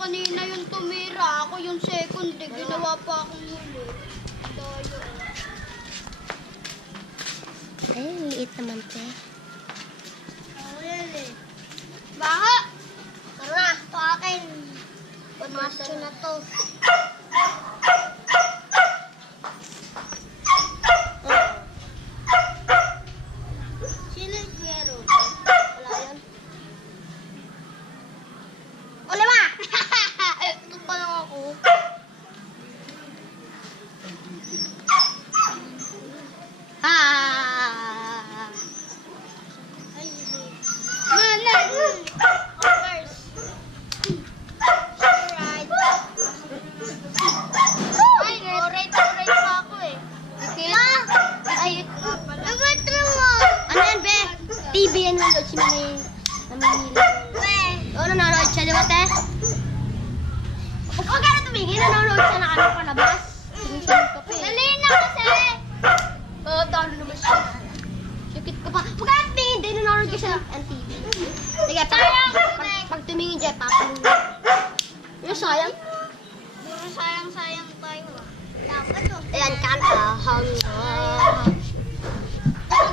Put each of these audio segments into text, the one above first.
kanina yung tumira. Ako yung second. Ginawa pa akong huli. Tayo. Ay, liit naman, te. Baka! Tara, ito akin. Panasto na to. Sino yung kwero? Wala yan. Uli ba? Ito pa lang ako. TV yan nanonood si Mami. Oo, nanonood siya, di ba, te? Huwag ka na tumingin, nanonood siya na kami palabas. Dali na kasi! Oo, talo naman siya. Sukit ko pa. Huwag ka na tumingin, di nanonood ka siya ng TV. Sige, pag tumingin dyan, papalunod. Yung sayang. Sayang tayo ah. Dapat oh. Ayan, kanta.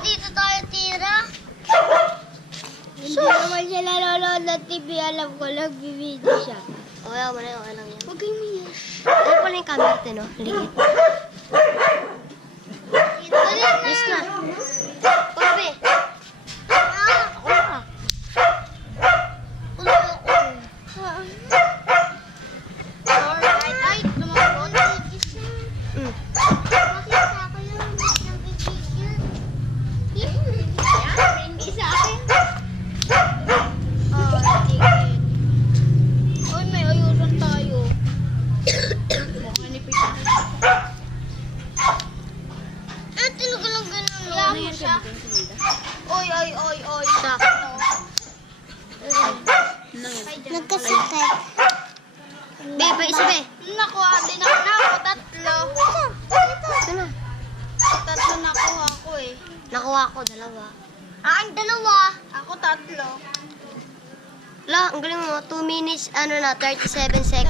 Dito tayo tira. Hindi naman siya nanonood ng TV. Alam ko, nagbibideo siya. Okay, okay lang yan. Huwag kayong miyak. Ano pala yung camera natin, no? Liit. Dali na. Yes na. Pabe. Ako na. Alright. Ay, lumaban. Makita ko yun. Nag-picture. Hindi sa akin. Uy, may ayusan tayo. Tinugulang ganun. Kaya mo siya. Oy. Nagkasakit. Be, isa be. Nakuha din ako na ako. Tatlo. Ito na. Tatlo nakuha ko eh. Nakuha ko, dalawa. Ang dalawa. Ako tatlo. La, ang galing mo. 2 minutes, 37 seconds.